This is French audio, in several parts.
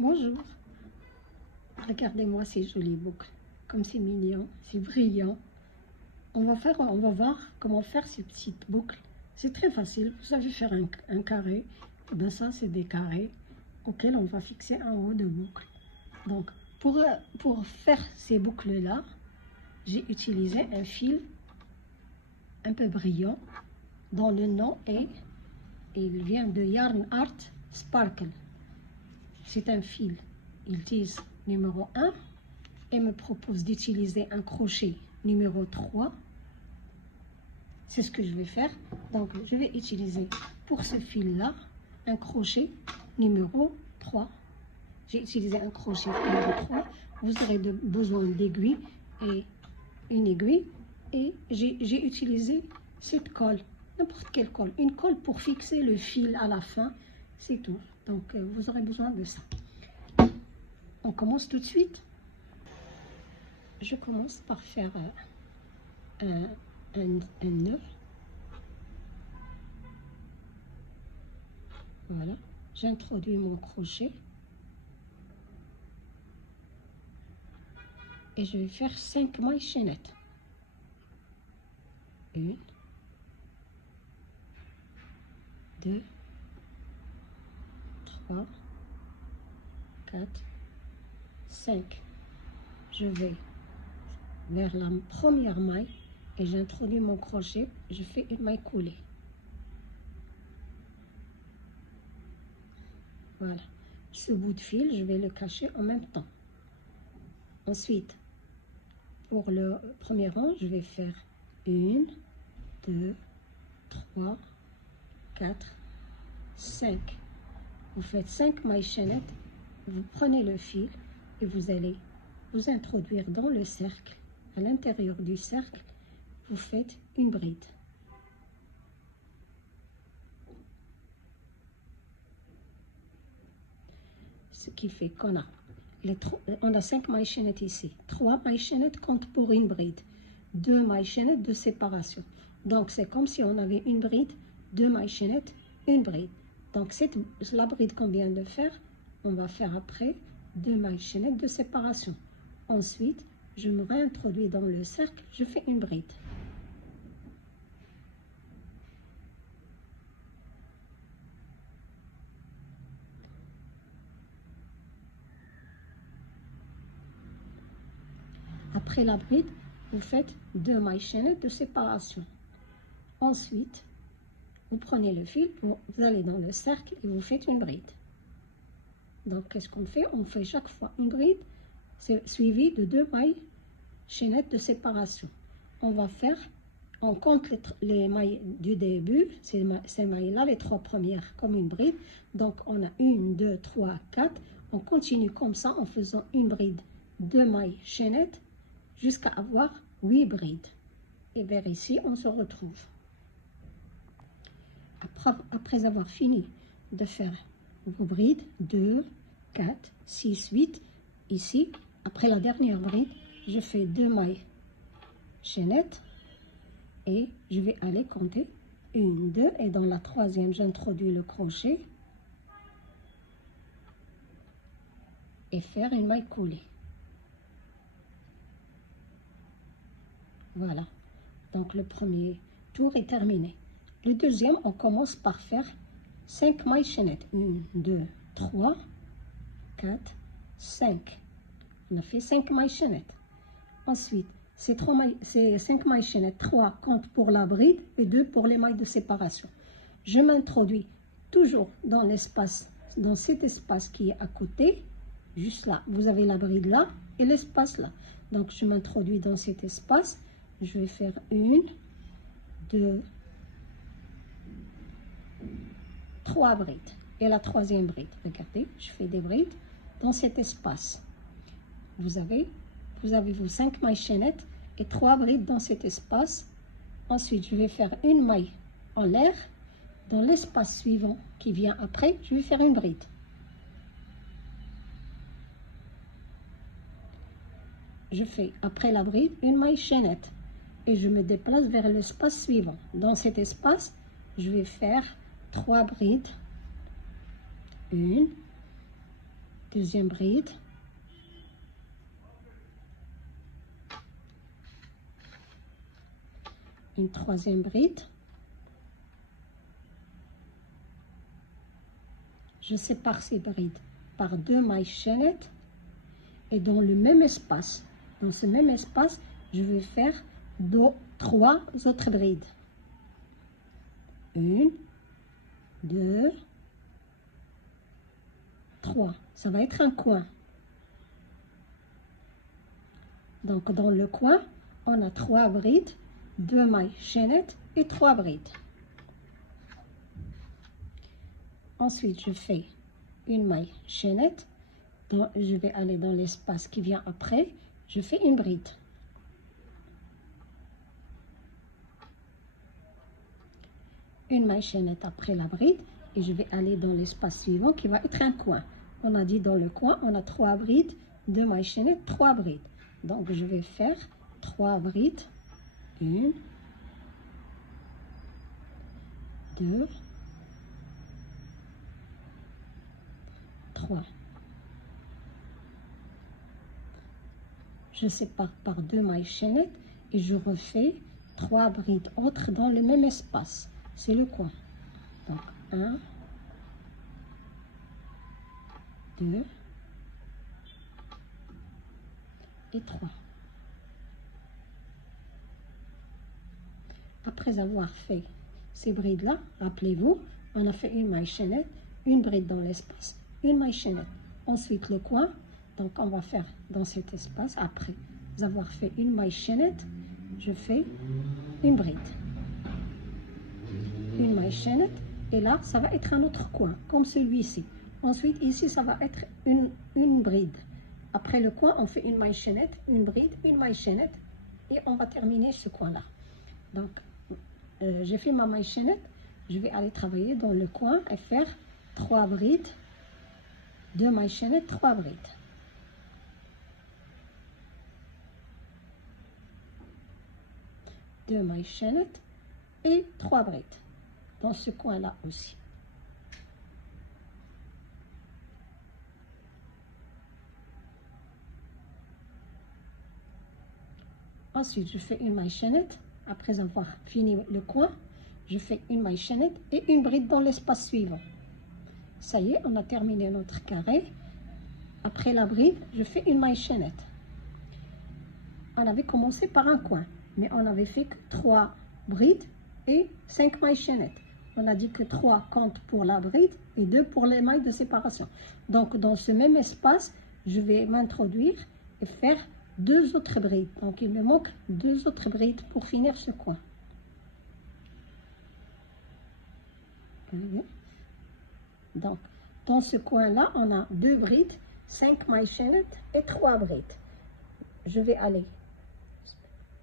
Bonjour, regardez-moi ces jolies boucles, comme c'est mignon, c'est brillant. On va voir comment faire ces petites boucles. C'est très facile, vous savez faire un carré. Et bien ça, c'est des carrés auxquels on va fixer un haut de boucle. Donc, pour faire ces boucles-là, j'ai utilisé un fil un peu brillant dont le nom est, il vient de Yarn Art Sparkle. C'est un fil, ils disent numéro 1 et me propose d'utiliser un crochet numéro 3. C'est ce que je vais faire. Donc, je vais utiliser pour ce fil-là un crochet numéro 3. J'ai utilisé un crochet numéro 3. Vous aurez besoin d'aiguilles et une aiguille. Et j'ai utilisé cette colle, n'importe quelle colle. Une colle pour fixer le fil à la fin, c'est tout. Donc, vous aurez besoin de ça. On commence tout de suite. Je commence par faire un nœud. Voilà, j'introduis mon crochet et je vais faire 5 mailles chaînettes. 1, 2, 3, 4, 5. Je vais vers la première maille et j'introduis mon crochet, je fais une maille coulée. Voilà, ce bout de fil, je vais le cacher en même temps. Ensuite, pour le premier rang, je vais faire 1, 2, 3, 4, 5. Vous faites 5 mailles chaînettes, vous prenez le fil et vous allez vous introduire dans le cercle. À l'intérieur du cercle, vous faites une bride. Ce qui fait qu'on a 5 mailles chaînettes ici. 3 mailles chaînettes comptent pour une bride. 2 mailles chaînettes de séparation. Donc, c'est comme si on avait une bride, 2 mailles chaînettes, une bride. Donc, la bride qu'on vient de faire, on va faire après 2 mailles chaînettes de séparation. Ensuite, je me réintroduis dans le cercle, je fais une bride. Après la bride, vous faites 2 mailles chaînettes de séparation. Ensuite, vous prenez le fil, vous allez dans le cercle et vous faites une bride. Donc, qu'est-ce qu'on fait? On fait chaque fois une bride suivie de 2 mailles chaînettes de séparation. On compte les mailles du début, ces mailles-là, les 3 premières comme une bride. Donc, on a 1, 2, 3, 4. On continue comme ça en faisant une bride, 2 mailles chaînettes, jusqu'à avoir 8 brides. Et vers ici, on se retrouve. Après avoir fini de faire vos brides, 2, 4, 6, 8, ici, après la dernière bride, je fais 2 mailles chaînettes et je vais aller compter 1, 2 et dans la troisième, j'introduis le crochet et faire une maille coulée. Voilà, donc le premier tour est terminé. Le deuxième, on commence par faire 5 mailles chaînettes. 1, 2, 3, 4, 5. On a fait 5 mailles chaînettes. Ensuite, ces 5 mailles chaînettes, 3 comptent pour la bride et 2 pour les mailles de séparation. Je m'introduis toujours dans l'espace, dans cet espace qui est à côté, juste là. Vous avez la bride là et l'espace là. Donc, je m'introduis dans cet espace. Je vais faire 1, 2, 3 brides. Et la troisième bride, regardez, je fais des brides dans cet espace. Vous avez vos 5 mailles chaînettes et 3 brides dans cet espace. Ensuite, je vais faire une maille en l'air. Dans l'espace suivant qui vient après, je vais faire une bride. Je fais après la bride une maille chaînette et je me déplace vers l'espace suivant. Dans cet espace, je vais faire 3 brides. 1, deuxième bride, une troisième bride, je sépare ces brides par 2 mailles chaînettes et dans le même espace, dans ce même espace, je vais faire 3 autres brides. 1, 2, 3. Ça va être un coin. Donc dans le coin, on a 3 brides, 2 mailles chaînettes et 3 brides. Ensuite, je fais une maille chaînette. Je vais aller dans l'espace qui vient après. Je fais une bride. Une maille chaînette après la bride. Et je vais aller dans l'espace suivant qui va être un coin. On a dit dans le coin, on a 3 brides, 2 mailles chaînettes, 3 brides. Donc, je vais faire 3 brides. 1, 2, 3. Je sépare par 2 mailles chaînettes et je refais 3 brides autres dans le même espace. C'est le coin. Donc 1, 2 et 3. Après avoir fait ces brides-là, rappelez-vous, on a fait une maille chaînette, une bride dans l'espace, une maille chaînette. Ensuite le coin, donc on va faire dans cet espace, après avoir fait une maille chaînette, je fais une bride. Une maille chaînette, et là, ça va être un autre coin, comme celui-ci. Ensuite, ici, ça va être une bride. Après le coin, on fait une maille chaînette, une bride, une maille chaînette, et on va terminer ce coin-là. Donc, j'ai fait ma maille chaînette, je vais aller travailler dans le coin et faire 3 brides, 2 mailles chaînettes, 3 brides. Deux mailles chaînettes et 3 brides dans ce coin-là aussi. Ensuite, je fais une maille chaînette. Après avoir fini le coin, je fais une maille chaînette et une bride dans l'espace suivant. Ça y est, on a terminé notre carré. Après la bride, je fais une maille chaînette. On avait commencé par un coin, mais on avait fait que 3 brides et 5 mailles chaînettes. On a dit que 3 comptent pour la bride et 2 pour les mailles de séparation. Donc, dans ce même espace, je vais m'introduire et faire 2 autres brides. Donc, il me manque 2 autres brides pour finir ce coin. Donc, dans ce coin-là, on a 2 brides, 5 mailles chaînettes et 3 brides. Je vais aller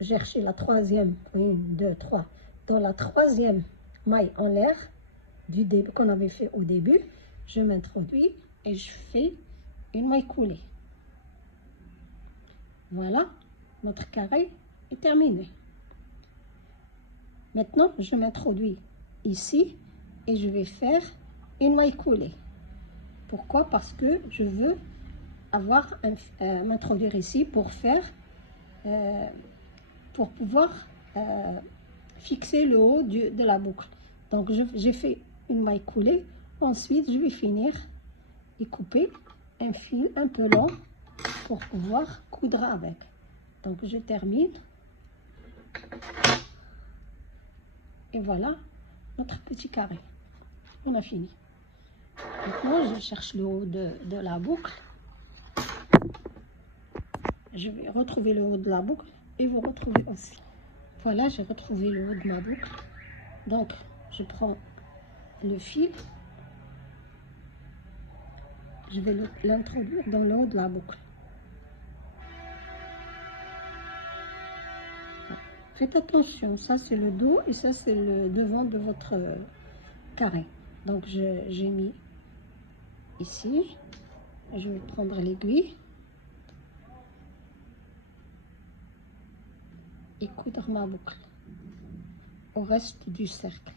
chercher la troisième, 1, 2, 3, dans la troisième maille en l'air du début qu'on avait fait au début, je m'introduis et je fais une maille coulée. Voilà, notre carré est terminé. Maintenant, je m'introduis ici et je vais faire une maille coulée. Pourquoi? Parce que je veux avoir m'introduire ici pour faire pour pouvoir fixer le haut de la boucle. Donc j'ai fait une maille coulée, ensuite je vais finir et couper un fil un peu long pour pouvoir coudre avec. Donc je termine et voilà notre petit carré. On a fini. Maintenant je cherche le haut de la boucle. Je vais retrouver le haut de la boucle et vous retrouvez aussi. Voilà, j'ai retrouvé le haut de ma boucle. Donc, je prends le fil. Je vais l'introduire dans le haut de la boucle. Faites attention, ça c'est le dos et ça c'est le devant de votre carré. Donc, j'ai mis ici. Je vais prendre l'aiguille. Et coudre ma boucle au reste du cercle.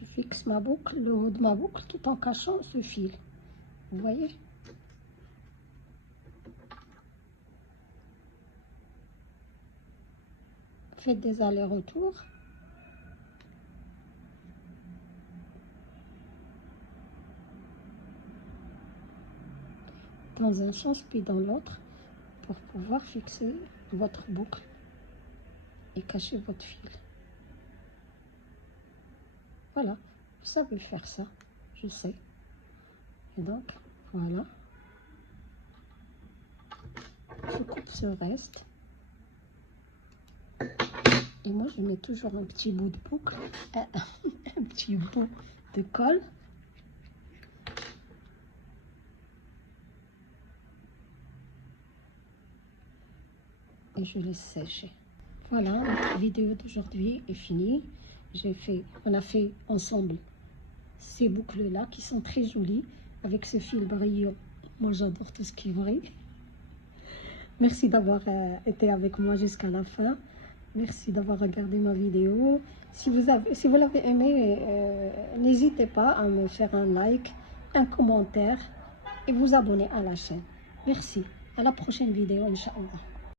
Je fixe ma boucle, le haut de ma boucle, tout en cachant ce fil. Vous voyez? Faites des allers-retours. Dans un sens puis dans l'autre pour pouvoir fixer votre boucle et cacher votre fil. Voilà, vous savez faire ça, je sais. Et donc, voilà. Je coupe ce reste. Et moi, je mets toujours un petit bout de boucle, un petit bout de colle. Et je laisse sécher. Voilà, notre vidéo d'aujourd'hui est finie. On a fait ensemble ces boucles-là qui sont très jolies avec ce fil brillant. Moi, j'adore tout ce qui brille. Merci d'avoir été avec moi jusqu'à la fin. Merci d'avoir regardé ma vidéo. Si vous l'avez aimé, n'hésitez pas à me faire un like, un commentaire et vous abonner à la chaîne. Merci. À la prochaine vidéo, Inch'Allah.